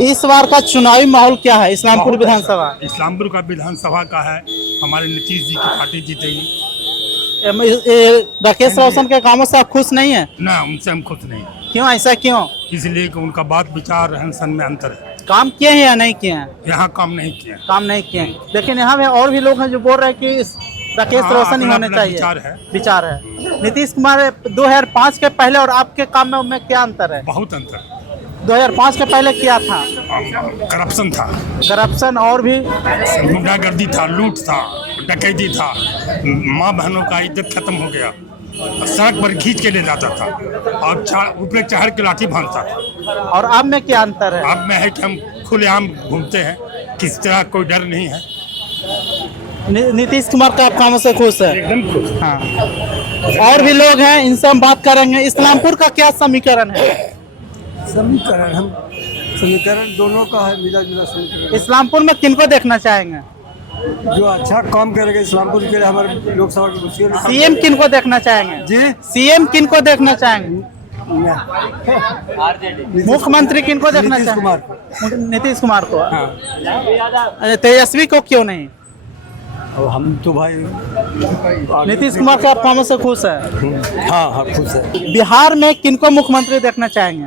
इस बार का चुनावी माहौल क्या है इस्लामपुर विधानसभा? इस्लामपुर का विधानसभा का है, हमारे नीतीश जी की पार्टी जीतेगी। राकेश रोशन के कामों से आप खुश नहीं है? ना, उनसे हम खुश नहीं, क्यों, ऐसा क्यों? इसलिए कि उनका बात विचार रहन सहन में अंतर है। काम किए हैं या नहीं किए हैं? यहाँ काम नहीं किया। काम नहीं किए हैं, लेकिन यहाँ में और भी लोग हैं जो बोल रहे हैं कि राकेश हाँ, रोशन ही अपना होने अपना चाहिए। विचार है। नीतीश कुमार 2005 के पहले और आपके काम में क्या अंतर है? बहुत अंतर। 2005 के पहले क्या था? करप्शन था, करप्शन और भी गुंडागर्दी था, लूट था, डकैती था, माँ बहनों का इज्जत खत्म हो गया। सड़क पर खींच के ले जाता था और ऊपर चढ़ के लाठी भांजता था। और अब में क्या अंतर है? अब में है कि हम खुलेआम घूमते हैं, किसी तरह कोई डर नहीं है। नीतीश कुमार का आप कामों से खुश है? एकदम खुश। हाँ, और भी लोग हैं, इनसे हम बात करेंगे। इस्लामपुर का क्या समीकरण है? समीकरण दोनों का है, मिला जुला समीकरण। इस्लामपुर में किनको देखना चाहेंगे? जो अच्छा काम करेगा इस्लामपुर के लिए, हमारे लोकसभा की कुर्सियों में। सीएम किनको देखना चाहेंगे? जी, सीएम किनको देखना चाहेंगे? मुख्यमंत्री किनको देखना नीतीश चाहेंगे? कुमार। नीतीश कुमार को। हाँ। तेजस्वी को क्यों नहीं? और हम तो भाई नीतीश कुमार के आप कामों से खुश है? हाँ हाँ खुश है। बिहार में किनको मुख्यमंत्री देखना चाहेंगे?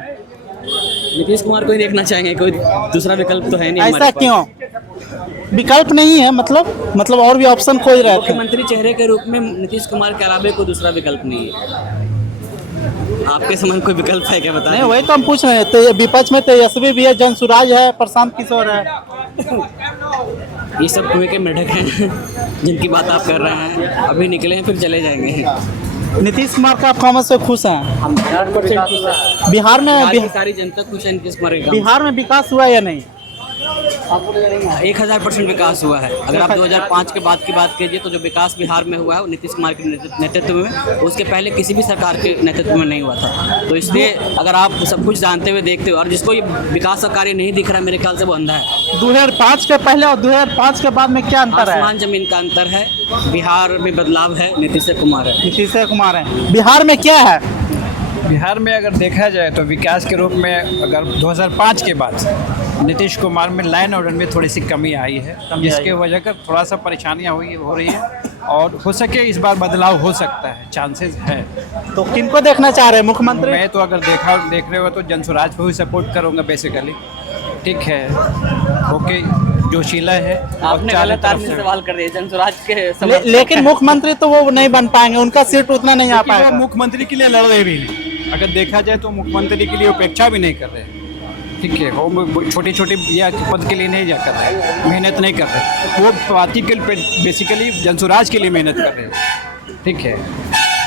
नीतीश कुमार को ही देखना चाहेंगे, कोई दूसरा विकल्प तो है नहीं हमारे ऐसा पास। क्यों? विकल्प नहीं है, मतलब और भी ऑप्शन खोज रहे थे। मुख्यमंत्री चेहरे के रूप में नीतीश कुमार के अलावा कोई दूसरा विकल्प नहीं है। आपके समझ में कोई विकल्प है क्या, बताएं? नहीं, वही तो हम पूछ रहे हैं। तो विपक्ष में तेजस्वी भी है, जनसुराज है, प्रशांत किशोर है। ये सब कुएं के मेढक हैं जिनकी बात आप कर रहे हैं। अभी निकले हैं फिर चले जाएंगे। नीतीश कुमार का आप कामों से खुश हैं? हम बिहार में की सारी जनता खुश है नीतीश कुमार के काम। बिहार में विकास हुआ या नहीं? 1000% विकास हुआ है। अगर आप 2005 के बाद की बात कीजिए तो जो विकास बिहार में हुआ है वो नीतीश कुमार के नेतृत्व में, उसके पहले किसी भी सरकार के नेतृत्व में नहीं हुआ था। तो इसलिए अगर आप सब कुछ जानते हुए देखते हो और जिसको ये विकास का कार्य नहीं दिख रहा, मेरे ख्याल से वो अंधा है। 2005 के पहले और 2005 के बाद में क्या अंतर है? आसमान जमीन का अंतर है। बिहार में बदलाव है, नीतीश कुमार है। नीतीश कुमार है। बिहार में क्या है? बिहार में अगर देखा जाए तो विकास के रूप में अगर 2005 के बाद नीतीश कुमार में लाइन ऑर्डर में थोड़ी सी कमी आई है, जिसके वजह कर थोड़ा सा परेशानियां हो रही है और हो सके इस बार बदलाव हो सकता है, चांसेस है। तो किनको देखना चाह रहे हैं मुख्यमंत्री? मैं तो अगर देख रहे हो तो जनसुराज को ही सपोर्ट करूंगा बेसिकली। ठीक है, ओके, जोशीला है। आपने गलत आदमी से सवाल कर दिया। जनसुराज के लेकिन मुख्यमंत्री तो वो नहीं बन पाएंगे, उनका सीट उतना नहीं आ पाएगा। मुख्यमंत्री के लिए लड़ रहे भी नहीं, अगर देखा जाए तो मुख्यमंत्री के लिए उपेक्षा भी नहीं कर रहे। ठीक है, वो छोटी छोटी या पद के लिए नहीं जा कर रहे, मेहनत नहीं कर रहे। वो पार्टी के बेसिकली जनसुराज के लिए मेहनत कर रहे हैं। ठीक है,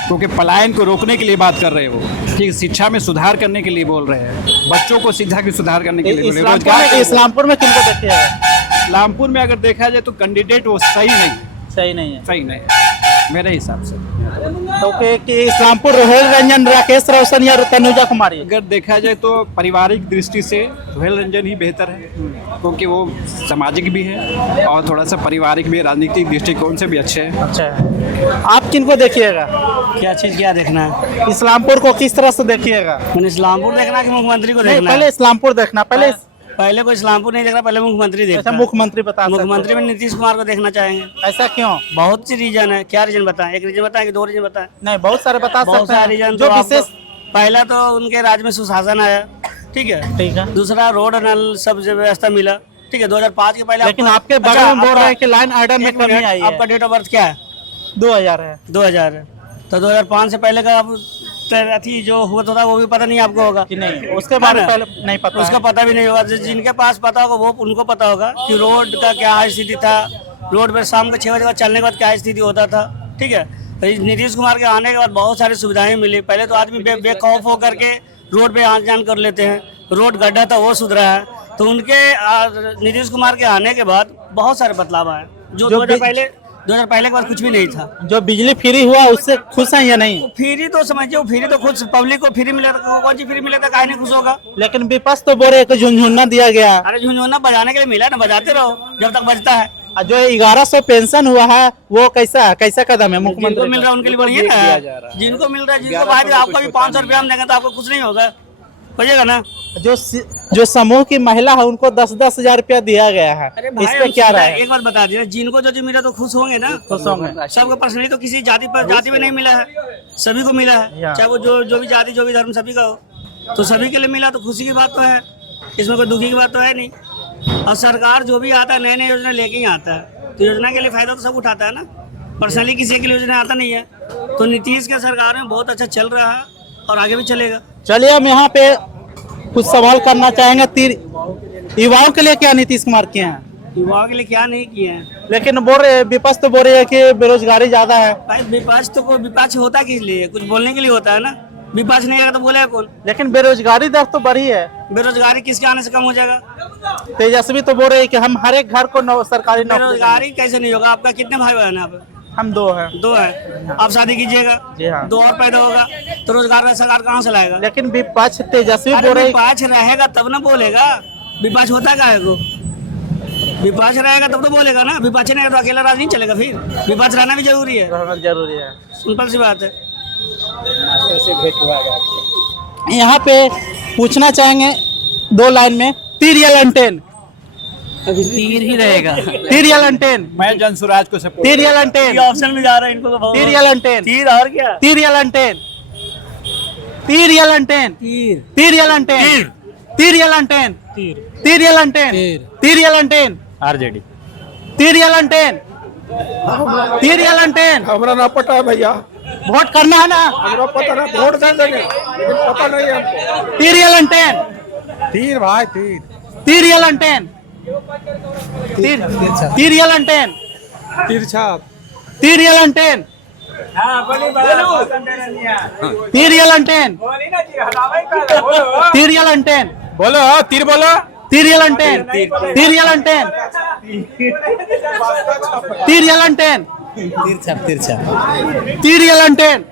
क्योंकि पलायन को रोकने के लिए बात कर रहे हैं वो। ठीक, शिक्षा में सुधार करने के लिए बोल रहे हैं, बच्चों को शिक्षा की सुधार करने के लिए। इस्लामपुर में किनको देखिएगा? इस्लामपुर में अगर देखा जाए तो कैंडिडेट वो सही नहीं है, सही नहीं है मेरे हिसाब से। तो कि इस्लामपुर रोहिल रंजन, राकेश रोशन या तनुजा कुमारी? अगर देखा जाए तो पारिवारिक दृष्टि से रोहिल रंजन ही बेहतर है, क्योंकि वो सामाजिक भी है और थोड़ा सा पारिवारिक भी, राजनीतिक दृष्टिकोण से भी अच्छे हैं। अच्छा है। आप किनको देखिएगा? क्या चीज़ क्या देखना है? इस्लामपुर को किस तरह से देखिएगा? मैंने इस्लामपुर देखना कि मुख्यमंत्री को देखना? पहले इस्लामपुर देखना। पहले को इस्लामपुर नहीं देखना, पहले मुख्यमंत्री देखना। अच्छा, मुख्यमंत्री बता। मुख्यमंत्री में नीतीश कुमार को देखना चाहेंगे। ऐसा क्यों? बहुत सी रीजन है। क्या रीजन बताएं? एक रीजन बताएं कि दो रीजन बताएं? नहीं, बहुत सारे बता बहुत सकते सारे हैं। रीजन। जो विशेष, पहला तो उनके राज्य में सुशासन आया। ठीक है। दूसरा रोड नल सब व्यवस्था मिला। ठीक है, 2005 के पहले। लेकिन आपके बगल में बोल रहे हैं कि लाइन आर्डर में कमी आई है। आपका डेट ऑफ बर्थ क्या है? 2000 है। 2000 है तो 2005 से पहले का अब अथी जो हुआ था वो भी पता नहीं आपको होगा कि नहीं? उसके बारे में पहले नहीं पता। उसका पता भी नहीं होगा। जिनके पास पता होगा वो उनको पता होगा कि रोड का क्या स्थिति था, रोड पर शाम को 6 बजे बाद चलने के बाद क्या स्थिति होता था। ठीक है, तो नीतीश कुमार के आने के बाद बहुत सारी सुविधाएं मिली। पहले तो आदमी बेखौफ होकर के रोड पे आन जान कर लेते हैं। रोड गड्ढा था वो सुधरा है। तो उनके नीतीश कुमार के आने के बाद बहुत सारे बदलाव आए। जो 2000 पहले के बाद कुछ भी नहीं था। जो बिजली फ्री हुआ उससे खुश हैं या नहीं? फ्री तो समझिए, फ्री तो खुद पब्लिक को फ्री मिला था। कौन सी फ्री मिला था, काहे नहीं खुश होगा? लेकिन विपक्ष तो बोल रहे झुनझुना दिया गया। अरे झुनझुना बजाने के लिए मिला ना, बजाते रहो जब तक बजता है। जो 1100 पेंशन हुआ है वो कैसा कदम है मुख्यमंत्री? जिनको मिल रहा है उनके लिए बढ़िया ना। जिनको मिल रहा है, जिनको बाद आपको भी 500 रुपया हम देंगे तो आपको कुछ नहीं होगा। हो जाएगा ना। जो समूह की महिला है उनको 10-10 हजार रुपया दिया गया है, अरे इस भाई पे क्या राय है? एक बात बता दिया, जिनको जो मिला तो खुश होंगे ना, खुश होंगे। सबको पर्सनली तो किसी जाति में नहीं मिला है, सभी को मिला है, चाहे वो जो भी जाति जो भी धर्म सभी का हो, तो सभी के लिए मिला तो खुशी की बात तो है, इसमें कोई दुखी की बात तो है नहीं। और सरकार जो भी आता है नई नई योजना लेके ही आता है, तो योजना के लिए फायदा तो सब उठाता है ना, पर्सनली किसी के लिए योजना आता नहीं है। तो नीतीश के सरकार में बहुत अच्छा चल रहा है और आगे भी चलेगा। चलिए हम यहाँ पे कुछ सवाल करना चाहेंगे। युवाओं के लिए क्या नीतीश कुमार किए हैं? युवाओं के लिए क्या नहीं किए हैं, लेकिन बोल रहे विपक्ष तो बोल रही है कि बेरोजगारी ज्यादा है। भाई विपक्ष तो कोई विपक्ष होता किस लिए, कुछ बोलने के लिए होता है ना, विपक्ष नहीं आएगा तो बोलेगा कौन। लेकिन बेरोजगारी दर तो बढ़ी है। बेरोजगारी किसके आने से कम हो जाएगा? तेजस्वी तो बोल रहे हैं कि हम हर एक घर को सरकारी नौकरी बेरोजगारी कैसे नहीं होगा? आपका कितने भाई बहन है? आप देंगे। हम 2 हैं। 2 है, आप शादी कीजिएगा, जी हाँ। 2 और पैदा होगा तो रोजगार सरकार कहाँ से लाएगा? लेकिन विपक्ष तेजस्वी अरे बोल रहे विपक्ष रहेगा तब ना बोलेगा, विपक्ष होता क्या है को? विपक्ष रहेगा तब तो बोलेगा ना, विपक्ष नहीं तो अकेला राज नहीं चलेगा, फिर विपक्ष रहना भी जरूरी है, रहना जरूरी है। सिंपल सी बात है। यहाँ पे पूछना चाहेंगे 2 लाइन में, तीर या लंटेन? तीर ही रहेगा। तीर या लंटेन? मैं जनसुराज को सपोर्ट। तीर या लंटेन? ऑप्शन में जा रहा है इनको तो बहुत। तीर या लंटेन? तीर और क्या? तीर या लंटेन? तीर या लंटेन? तीर या लंटेन? तीर या लंटेन? तीर या लंटेन? तीर या लंटेन? आरजेडी। तीर या लंटेन? तीर या लंटेन? हमारा ना पता है भैया, वोट करना है ना? हमारा पता ना, वोट दे देंगे लेकिन पता नहीं है हमको। तीर या लंटेन? तीर भाई तीर। तीर या लंटेन? तीर या लंटेन? तिरछा। तीर या लंटेन? तीर या लंटेन? तीर या लंटेन? बोलो तीर बोलो। तीर या लंटेन? तीर या लंटेन? तीर या लंटेन? तीर या लंटेन?